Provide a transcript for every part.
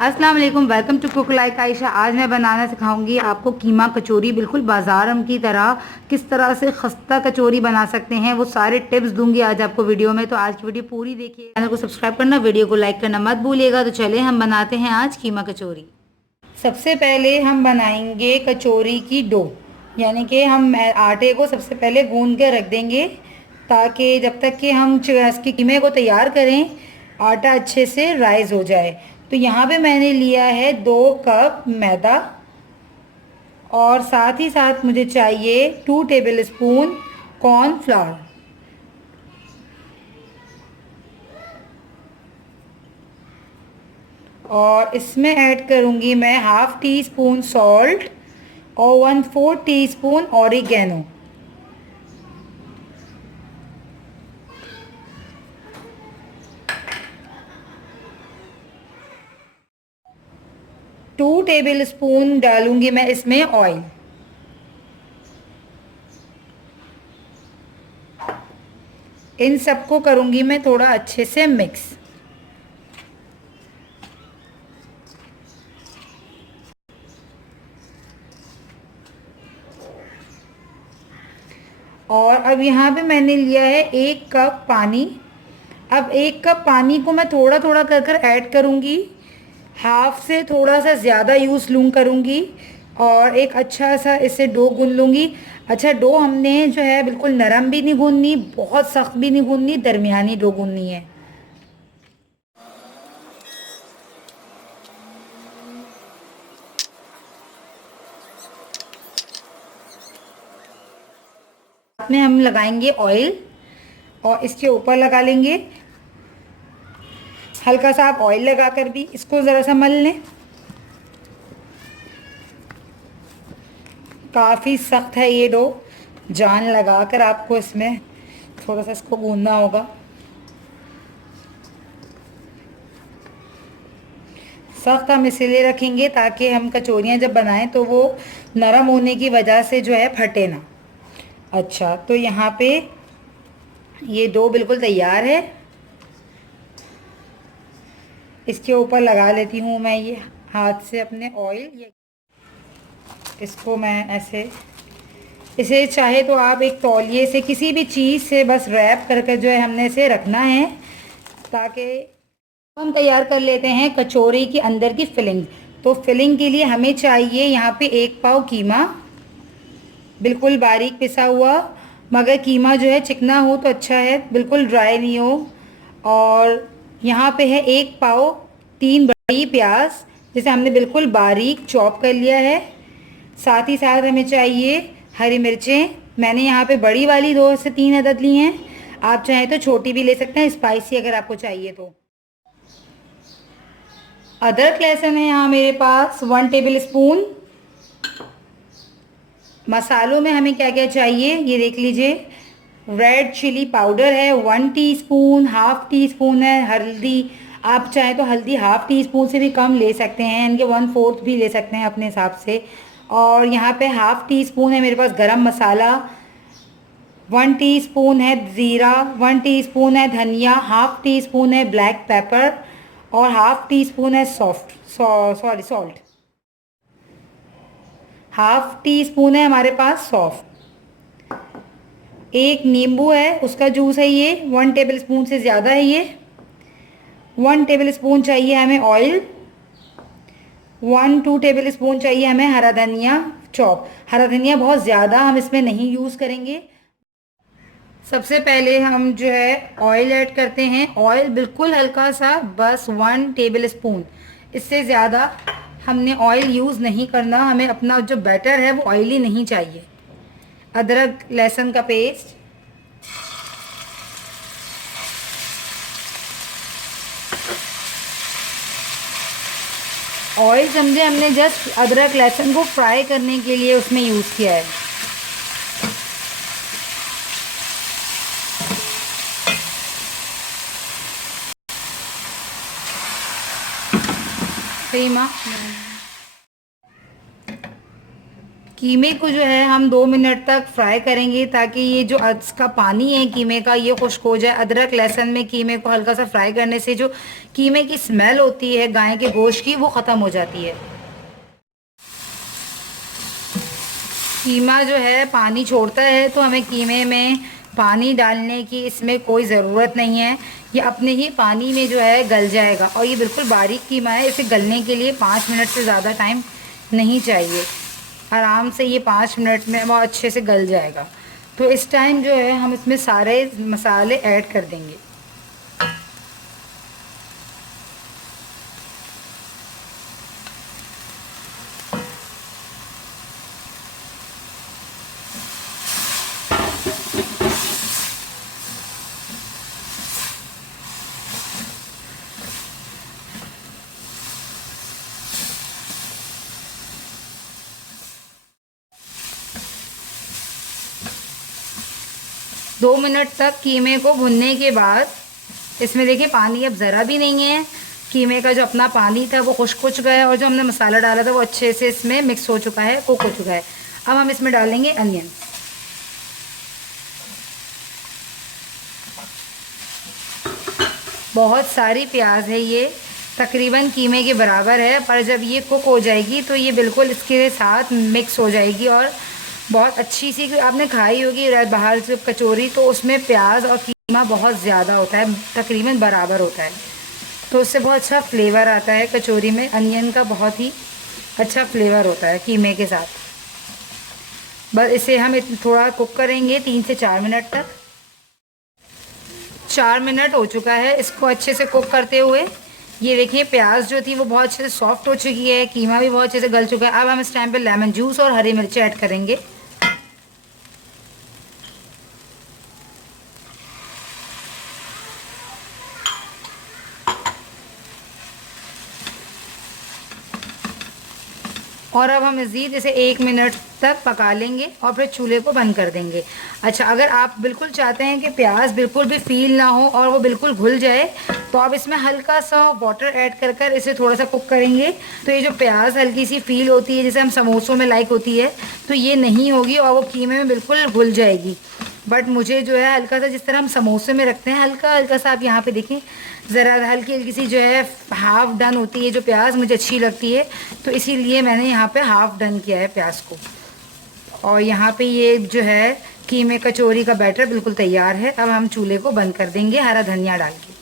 अस्सलाम वालेकुम, welcome to cook like Ayesha. आज मैं बनाना सिखाऊंगी आपको कीमा कचौरी, बिल्कुल बाजार की तरह किस तरह से खस्ता कचौरी बना सकते हैं। वो सारे टिप्स दूंगी आज आपको वीडियो में, तो आज की वीडियो पूरी देखिए। चैनल को सब्सक्राइब करना, वीडियो को लाइक करना मत भूलिएगा। तो चले हम बनाते हैं आज कीमा कचौरी। सबसे पहले हम बनाएंगे कचौरी की डो, यानी कि हम आटे को सबसे पहले गूंद के रख देंगे, ताकि जब तक कि हम इसके कीमे को तैयार करें आटा अच्छे से राइज हो जाए। तो यहाँ पे मैंने लिया है 2 कप मैदा, और साथ ही साथ मुझे चाहिए 2 टेबल स्पून कॉर्नफ्लावर, और इसमें ऐड करूँगी मैं हाफ टी स्पून सॉल्ट और 1/4 teaspoon oregano. Two tablespoon डालूंगी मैं इसमें ऑयल। इन सबको करूंगी मैं थोड़ा अच्छे से मिक्स। और अब यहाँ पे मैंने लिया है 1 कप पानी। अब 1 कप पानी को मैं थोड़ा थोड़ा कर कर ऐड करूँगी, हाफ से थोड़ा सा ज़्यादा यूज़ लूँ करूँगी, और एक अच्छा सा इससे डो गूंद लूँगी। अच्छा, डो हमने जो है बिल्कुल नरम भी नहीं गूंदनी, बहुत सख्त भी नहीं गूंदनी, दरमियानी डो गूंदनी है। में हम लगाएंगे ऑयल, और इसके ऊपर लगा लेंगे। हल्का सा आप ऑयल लगाकर भी इसको ज़रा सा मल लें। काफ़ी सख्त है ये डो, जान लगाकर आपको इसमें थोड़ा सा इसको गूंदना होगा। सख्त हम इसीलिए रखेंगे ताकि हम कचौरियाँ जब बनाएं तो वो नरम होने की वजह से जो है फटे ना। अच्छा, तो यहाँ पे ये डो बिल्कुल तैयार है। इसके ऊपर लगा लेती हूँ मैं ये हाथ से अपने ऑयल। इसको मैं ऐसे, इसे चाहे तो आप एक तौलिए से किसी भी चीज़ से बस रैप करके जो है हमने इसे रखना है, ताकि हम तैयार कर लेते हैं कचौरी के अंदर की फिलिंग। तो फिलिंग के लिए हमें चाहिए यहाँ पे 1 पाव कीमा, बिल्कुल बारीक पिसा हुआ, मगर कीमा जो है चिकना हो तो अच्छा है, बिल्कुल ड्राई नहीं हो। और यहाँ पे है 1 पाव 3 बड़ी प्याज, जिसे हमने बिल्कुल बारीक चॉप कर लिया है। साथ ही साथ हमें चाहिए हरी मिर्चें, मैंने यहाँ पे बड़ी वाली 2 से 3 अदद ली हैं, आप चाहें तो छोटी भी ले सकते हैं, स्पाइसी अगर आपको चाहिए तो। अदरक लहसुन है यहाँ मेरे पास 1 टेबल स्पून। मसालों में हमें क्या क्या चाहिए ये देख लीजिए। रेड चिली पाउडर है 1 टीस्पून, हाफ टी स्पून है हल्दी, आप चाहें तो हल्दी हाफ टी स्पून से भी कम ले सकते हैं, इनके 1/4 भी ले सकते हैं अपने हिसाब से। और यहाँ पे हाफ टी स्पून है मेरे पास गरम मसाला, 1 टीस्पून है ज़ीरा, 1 टीस्पून है धनिया, हाफ टी स्पून है ब्लैक पेपर, और हाफ टी स्पून है सॉल्ट। हाफ टी स्पून है हमारे पास सौंफ। एक नींबू है, उसका जूस है ये, 1 टेबल स्पून से ज़्यादा है ये। 1 टेबल स्पून चाहिए हमें ऑयल। 2 टेबल स्पून चाहिए हमें हरा धनिया चॉप। हरा धनिया बहुत ज़्यादा हम इसमें नहीं यूज़ करेंगे। सबसे पहले हम जो है ऑयल ऐड करते हैं। ऑयल बिल्कुल हल्का सा, बस 1 टेबल स्पून, इससे ज़्यादा हमने ऑयल यूज़ नहीं करना। हमें अपना जो बैटर है वो ऑयली नहीं चाहिए। अदरक लहसुन का पेस्ट, ऑयल समझे हमने जस्ट अदरक लहसुन को फ्राई करने के लिए उसमें यूज़ किया है। कीमे को जो है हम 2 मिनट तक फ्राई करेंगे, ताकि ये जो इसका पानी है कीमे का ये खुश्क हो जाए। अदरक लहसुन में कीमे को हल्का सा फ्राई करने से जो कीमे की स्मेल होती है गाय के गोश्त की, वो ख़त्म हो जाती है। कीमा जो है पानी छोड़ता है, तो हमें कीमे में पानी डालने की इसमें कोई ज़रूरत नहीं है। ये अपने ही पानी में जो है गल जाएगा। और ये बिल्कुल बारीक कीमा है, इसे गलने के लिए 5 मिनट से ज़्यादा टाइम नहीं चाहिए। आराम से ये 5 मिनट में बहुत अच्छे से गल जाएगा। तो इस टाइम जो है हम इसमें सारे मसाले ऐड कर देंगे। 2 मिनट तक कीमे को भुनने के बाद इसमें देखिए पानी अब ज़रा भी नहीं है। कीमे का जो अपना पानी था वो खुश्क हो चुका है, और जो हमने मसाला डाला था वो अच्छे से इसमें मिक्स हो चुका है, कुक हो चुका है। अब हम इसमें डालेंगे अनियन। बहुत सारी प्याज है, ये तकरीबन कीमे के बराबर है, पर जब ये कुक हो जाएगी तो ये बिल्कुल इसके साथ मिक्स हो जाएगी। और बहुत अच्छी सी, आपने खाई होगी बाहर से कचौरी, तो उसमें प्याज और कीमा बहुत ज़्यादा होता है, तकरीबन बराबर होता है, तो उससे बहुत अच्छा फ्लेवर आता है। कचौरी में अनियन का बहुत ही अच्छा फ्लेवर होता है कीमे के साथ। बस इसे हम थोड़ा कुक करेंगे 3 से 4 मिनट तक। 4 मिनट हो चुका है इसको अच्छे से कुक करते हुए। ये देखिए प्याज जो थी वो बहुत अच्छे से सॉफ्ट हो चुकी है, कीमा भी बहुत अच्छे से गल चुका है। अब हम इस टाइम पे लेमन जूस और हरी मिर्ची ऐड करेंगे। और अब हम मज़ीद इसे 1 मिनट तक पका लेंगे और फिर चूल्हे को बंद कर देंगे। अच्छा, अगर आप बिल्कुल चाहते हैं कि प्याज बिल्कुल भी फील ना हो और वो बिल्कुल घुल जाए, तो आप इसमें हल्का सा वाटर ऐड कर कर इसे थोड़ा सा कुक करेंगे। तो ये जो प्याज हल्की सी फील होती है जैसे हम समोसों में लाइक होती है, तो ये नहीं होगी और वो कीमे में बिल्कुल घुल जाएगी। बट मुझे जो है हल्का सा, जिस तरह हम समोसे में रखते हैं, हल्का हल्का सा, आप यहाँ पे देखें ज़रा हल्की हल्की सी जो है हाफ़ डन होती है जो प्याज, मुझे अच्छी लगती है, तो इसीलिए मैंने यहाँ पे हाफ़ डन किया है प्याज को। और यहाँ पे ये जो है कीमे कचौरी का बैटर बिल्कुल तैयार है। अब हम चूल्हे को बंद कर देंगे हरा धनिया डाल के।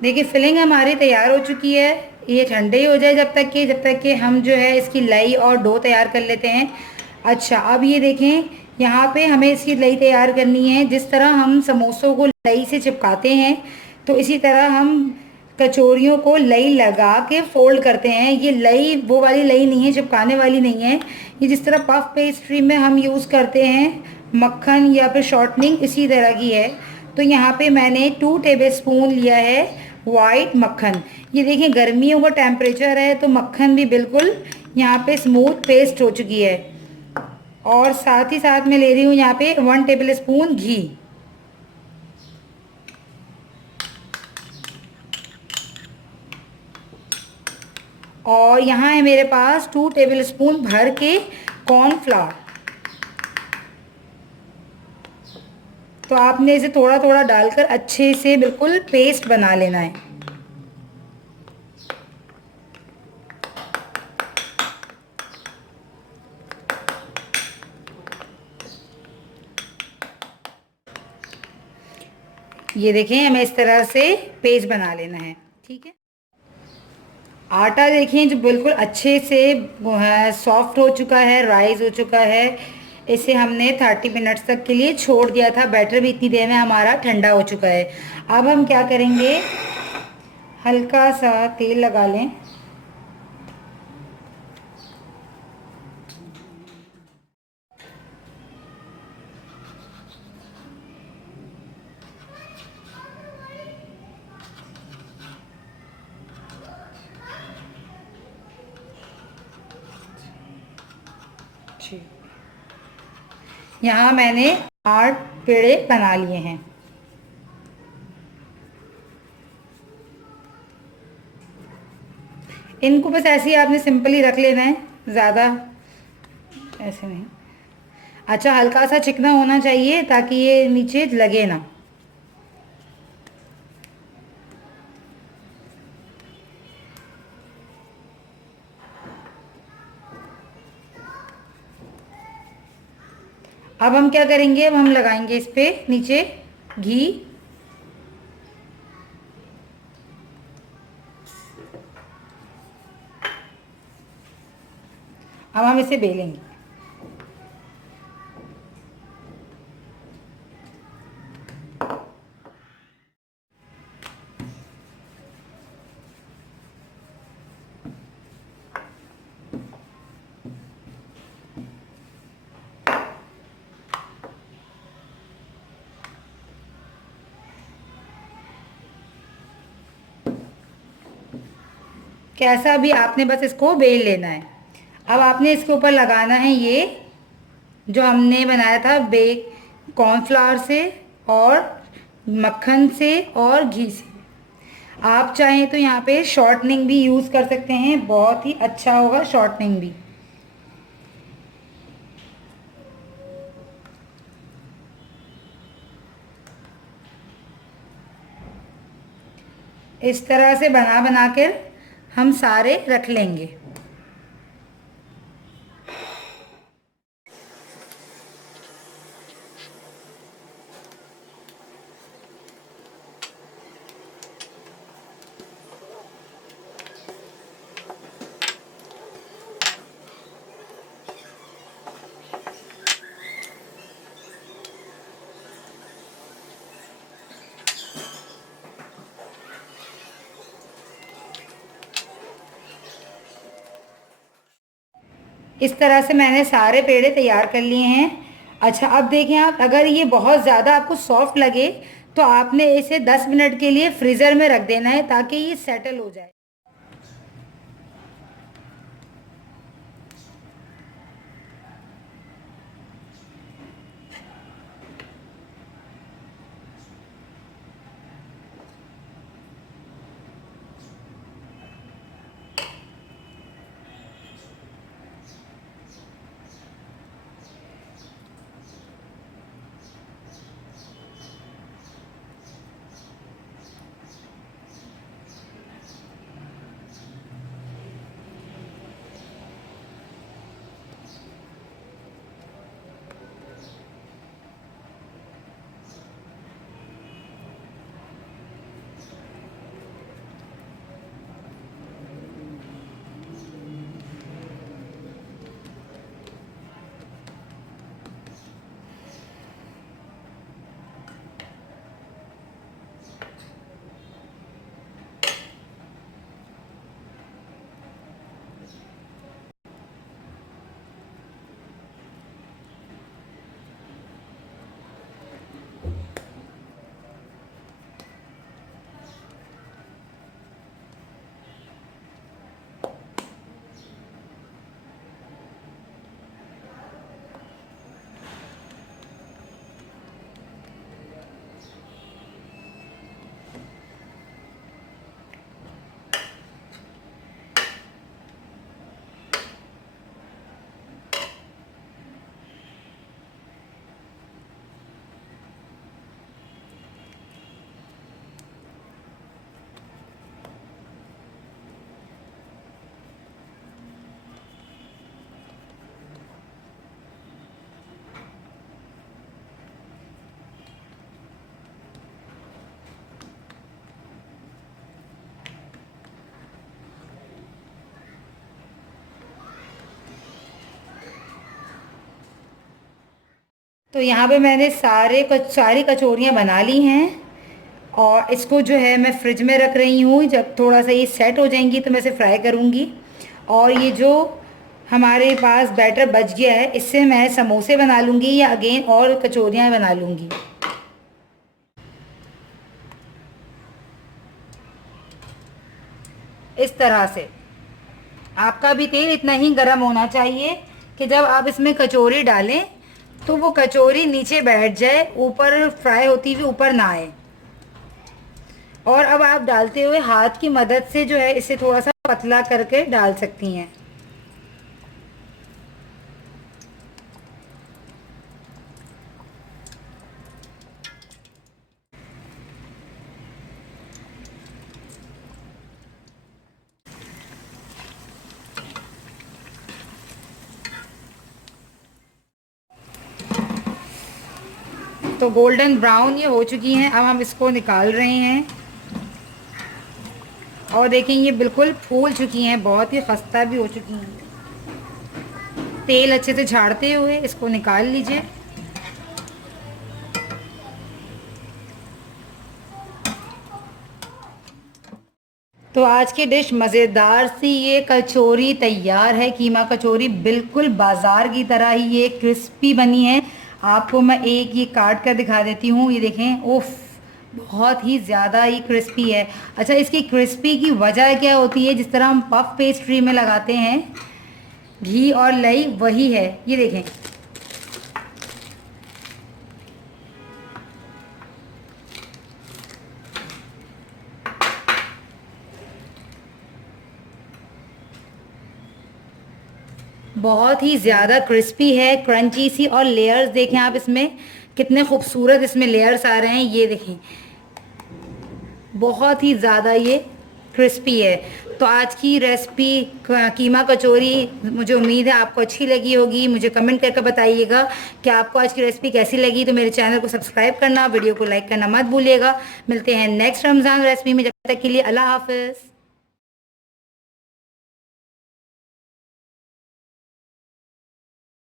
देखिए फिलिंग हमारी तैयार हो चुकी है। ये ठंडे ही हो जाए जब तक कि हम जो है इसकी लई और डो तैयार कर लेते हैं। अच्छा, अब ये देखें यहाँ पे हमें इसकी लई तैयार करनी है। जिस तरह हम समोसों को लई से चिपकाते हैं, तो इसी तरह हम कचौरियों को लई लगा के फोल्ड करते हैं। ये लई वो वाली लई नहीं है, चिपकाने वाली नहीं है। ये जिस तरह पफ पेस्ट्री में हम यूज़ करते हैं मक्खन या फिर शॉर्टनिंग, इसी तरह की है। तो यहाँ पे मैंने 2 टेबल स्पून लिया है वाइट मक्खन। ये देखिए गर्मियों का टेम्परेचर है, तो मक्खन भी बिल्कुल यहाँ पे स्मूथ पेस्ट हो चुकी है। और साथ ही साथ मैं ले रही हूँ यहाँ पे 1 टेबल स्पून घी। और यहाँ है मेरे पास 2 टेबल स्पून भर के कॉर्नफ्लावर। तो आपने इसे थोड़ा थोड़ा डालकर अच्छे से बिल्कुल पेस्ट बना लेना है। ये देखें हमें इस तरह से पेस्ट बना लेना है, ठीक है। आटा देखें जो बिल्कुल अच्छे से सॉफ्ट हो चुका है, राइज हो चुका है। इसे हमने 30 मिनट्स तक के लिए छोड़ दिया था। बैटर भी इतनी देर में हमारा ठंडा हो चुका है। अब हम क्या करेंगे, हल्का सा तेल लगा लें। यहाँ मैंने 8 पेड़े बना लिए हैं। इनको बस ऐसे ही आपने सिंपल ही रख लेना है, ज़्यादा ऐसे नहीं। अच्छा, हल्का सा चिकना होना चाहिए ताकि ये नीचे लगे ना। अब हम क्या करेंगे, अब हम लगाएंगे इस पे नीचे घी। अब हम इसे बेलेंगे। कैसा भी आपने बस इसको बेल लेना है। अब आपने इसके ऊपर लगाना है ये जो हमने बनाया था कॉर्नफ्लावर से और मक्खन से और घी से। आप चाहें तो यहाँ पे शॉर्टनिंग भी यूज़ कर सकते हैं, बहुत ही अच्छा होगा शॉर्टनिंग भी। इस तरह से बना बना कर हम सारे रख लेंगे। इस तरह से मैंने सारे पेड़े तैयार कर लिए हैं। अच्छा, अब देखें आप, अगर ये बहुत ज़्यादा आपको सॉफ्ट लगे तो आपने इसे 10 मिनट के लिए फ्रीज़र में रख देना है ताकि ये सेटल हो जाए। तो यहाँ पे मैंने सारी कचौरियाँ बना ली हैं और इसको जो है मैं फ्रिज में रख रही हूँ। जब थोड़ा सा ये सेट हो जाएंगी तो मैं इसे फ्राई करूँगी। और ये जो हमारे पास बैटर बच गया है इससे मैं समोसे बना लूँगी या अगेन और कचौरियाँ बना लूँगी। इस तरह से आपका भी तेल इतना ही गर्म होना चाहिए कि जब आप इसमें कचौरी डालें तो वो कचौरी नीचे बैठ जाए, ऊपर फ्राई होती हुई ऊपर ना आए। और अब आप डालते हुए हाथ की मदद से जो है इसे थोड़ा सा पतला करके डाल सकती हैं। तो गोल्डन ब्राउन ये हो चुकी हैं, अब हम इसको निकाल रहे हैं। और देखें ये बिल्कुल फूल चुकी हैं, बहुत ही खस्ता भी हो चुकी हैं। तेल अच्छे से झाड़ते हुए इसको निकाल लीजिए। तो आज की डिश मज़ेदार सी ये कचौरी तैयार है। कीमा कचौरी बिल्कुल बाज़ार की तरह ही ये क्रिस्पी बनी है। आपको मैं एक ये काट कर दिखा देती हूँ, ये देखें, उफ, बहुत ही ज़्यादा ही क्रिस्पी है। अच्छा, इसकी क्रिस्पी की वजह क्या होती है? जिस तरह हम पफ पेस्ट्री में लगाते हैं घी और लई, वही है। ये देखें, बहुत ही ज़्यादा क्रिस्पी है, क्रंची सी। और लेयर्स देखें आप इसमें, कितने खूबसूरत इसमें लेयर्स आ रहे हैं। ये देखें, बहुत ही ज़्यादा ये क्रिस्पी है। तो आज की रेसिपी कीमा कचौरी, मुझे उम्मीद है आपको अच्छी लगी होगी। मुझे कमेंट करके बताइएगा कि आपको आज की रेसिपी कैसी लगी। तो मेरे चैनल को सब्सक्राइब करना, वीडियो को लाइक करना मत भूलिएगा। मिलते हैं नेक्स्ट रमज़ान रेसिपी में, जब तक के लिए अल्लाह हाफ़िज़।